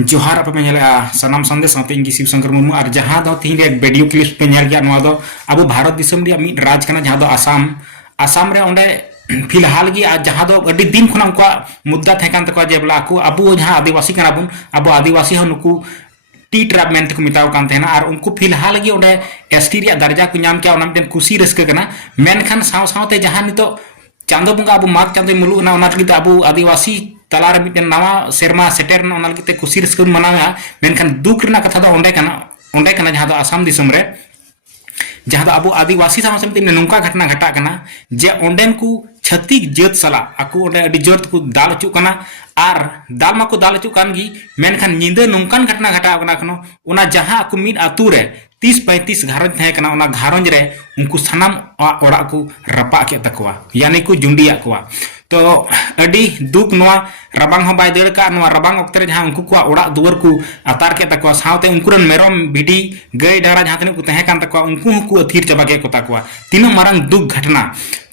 जोहार पे सनाम संदेश शिव शंकर मुर्मू और जहाँ दो तीन वीडियो क्लिप पे गया अब भारत दिसम मिड राज जहाँ दो आसाम आसाम रे ओंडे फिलहाल की जहाँ दो अड्डी दिन खुना उनका मुद्दा थे तक जे बोला अब जहाँ आदिवासी बन अब आदिवासी नुकू टी ट्राइब मेन को मिताव कान थे और उनको फिलहाल की ओंडे एसटी दर्जा को नाम किया मिट्टन खुशी रस्का मेनखान सावते जहाँ नितो चांदो बंगा अब माघ चांदो मुलुना अब आदिवासी तलार मिट्टन नवा सेरमा सेटर खुशी रस्का मनावा मेनखान दुख रना कथा दो ओंडे जहाँ दो आसाम दिसम रे जहाँ अब आदिवासी साथ नौका घटना घटा जे ओंडेन को छत्तीक जात सला आकू अड़ी जोर को दाल अचुकना और दाल माको दाल अचुकान मेनखान निंदा नौकान घटना घटा जहाँ आकू मिड आतु रे 30-35 घारंज थे घारंज रे उनको सानाम ओड़ा को रपा के तकवा यानी को जुंडिया को तो अड़ी दुख नवा रबांग बै दड़ का रबांग वक्त जहाँ उनको को ओड़ा दुआर को आतार के तकवा साथे उनको मेरम भिडी गई डारा जहाँ तक तहकान तकवा उनको को अथीर चबा के तकवा तीन मारंग दुख घटना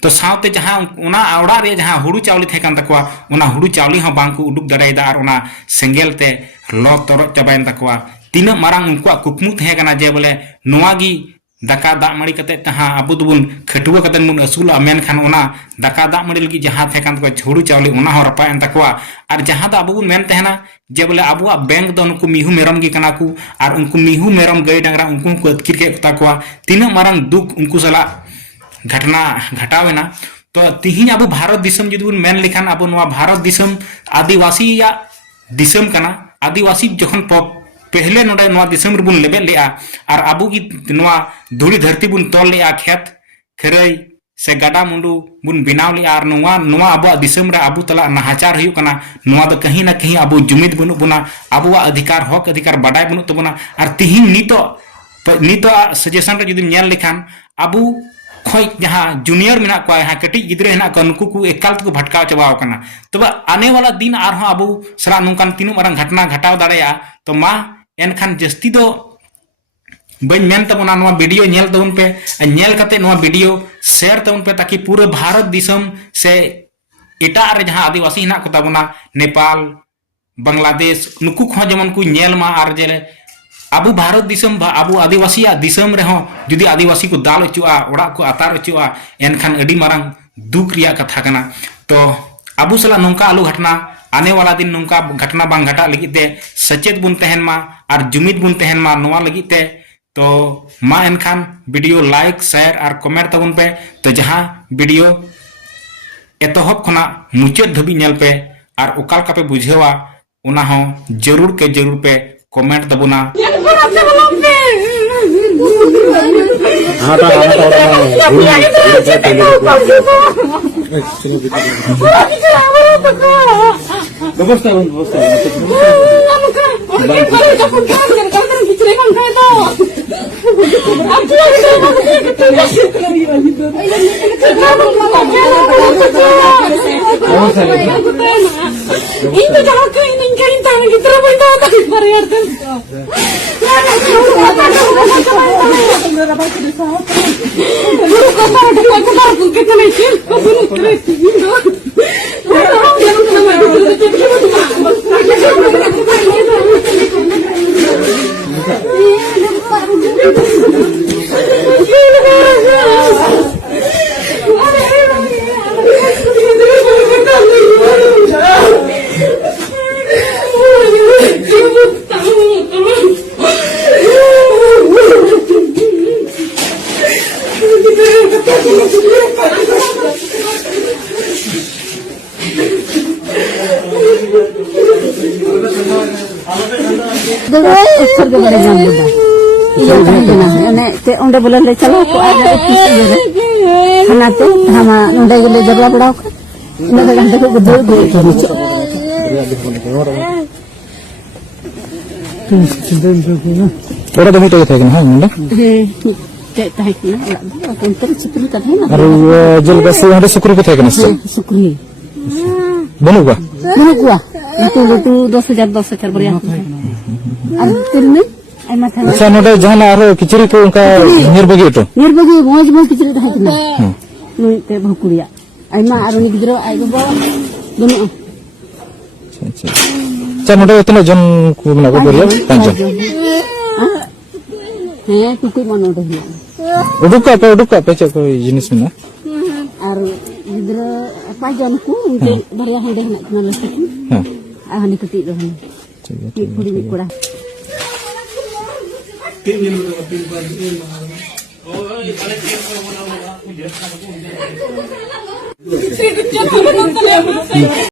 तो साथे जहाँ ओड़ा रे जहाँ हुड़ू चावली थेकान तकवा हुड़ू चावली हाँ बांग को उडुक दड़ेदा और सेंगेल ते लो तरह चबायन तकवा तीन मारंग उनको कुकमु थे जे बोले नोगी दाका दाग मड़ी कते तहाँ अब दोबन खटुआ कते बन असूला मेनखान दाका दाग मड़ी लगी जहाँ थे हुड़ू चावली रपायन तकवा और जहाँ अब बन मेन तहना जे बोले अब बैंक दो उनको मिहू मेरम गी कना को और उनको मिहू मेरम गई डांगरा उनको को अतकिर के तकवा तीन मारंग दुख उनको सला घटना घटावेना तो तिहिन अब भारत दिसम जुदी बन मेन लेखान अब भारत दिसम आदिवासी दिसम कना आदिवासी जखन पहले नोडे दिसम रे बुन लेबेल लेआ और अब की धूड़ी धरती बुन तोल लेआ खेत खरई से गड़ा मुंडू बुन बनाव लेआ और अब दिसम रे अब तला नाहाचार हुई कना दो कहीं ना कहीं अब जुमिद बनु बुना अब अधिकार हक अधिकार बाडाय बनु तबना और तिहिन नितो सजेशन रे जुदी नेल लेखान अब खोई जहाँ जूनियर मेना को यहाँ कटिज गिद्रे हेना को नुकु को एकाल को भटकाव चबाव कना तब आने वाला दिन आरहों अब सला नोकान तीनों मारंग घटना घटाव दाड़ेया तो मा एनखान जस्ती दो बन मेन तबना नवा वीडियो नेल तबन पे नेल कते नवा वीडियो शेयर तबन पे ताकि पूरे भारत दिसम से एटा रे जहाँ आदिवासी हेना को तबना नेपाल बांग्लादेश नुकु खो जमन को नेल मा और जे अब भारत दिसम अब आदिवासी दिसम रे जुदी आदिवासी को दाल अचुआ ओड़ा को आतार अचुआ एनखान अड़ी मारंग दुख रिया कथा कना तो अब सला नौका आलू घटना आने वाला दिन नौका घटना बांग घटा लगिते सचेत बुन तहन मा और जुमिद बुन तहन मा नोआ लगिते तो मा एनखान वीडियो लाइक शेयर और कमेंट तबन पे तो जहाँ वीडियो एतहब खना मुचाद धबी नेल पे और ओकाल का पे बुझेवा उना हो जरूर के जरूर पे कमेंट तबना उन्हें बोले ले चलो को आगे खाना तो हम उन्हें गले जबला बड़ा उन्हें तो घंटे को दो थोड़ा दमी तो थे ना उन्हें कहता है कि ना कौन सुकुरी का है ना अरे जल बस वहाँ सुकुरी को थे ना सुकुरी बनुगा itu 10,000 beriak. Artinya, अच्छा नोटे जहाँ आरो किचरी को उनका निर्बगी तो निर्बगी मौज मौज किचरी dah itu. नुई ते भकुरिया आइमा आरो नि गिद्रो आइ गो बनु अच्छा अच्छा नोडे इतना जन को मना को बोरिया पांच हे कुकुई मनो दे उडुक का पे को जिनिस में ना आरो गिद्रो पाजन को उनके बरिया हंडे हना ना लसी हां आ हनी कति दो हनी की पुरी मी कोड़ा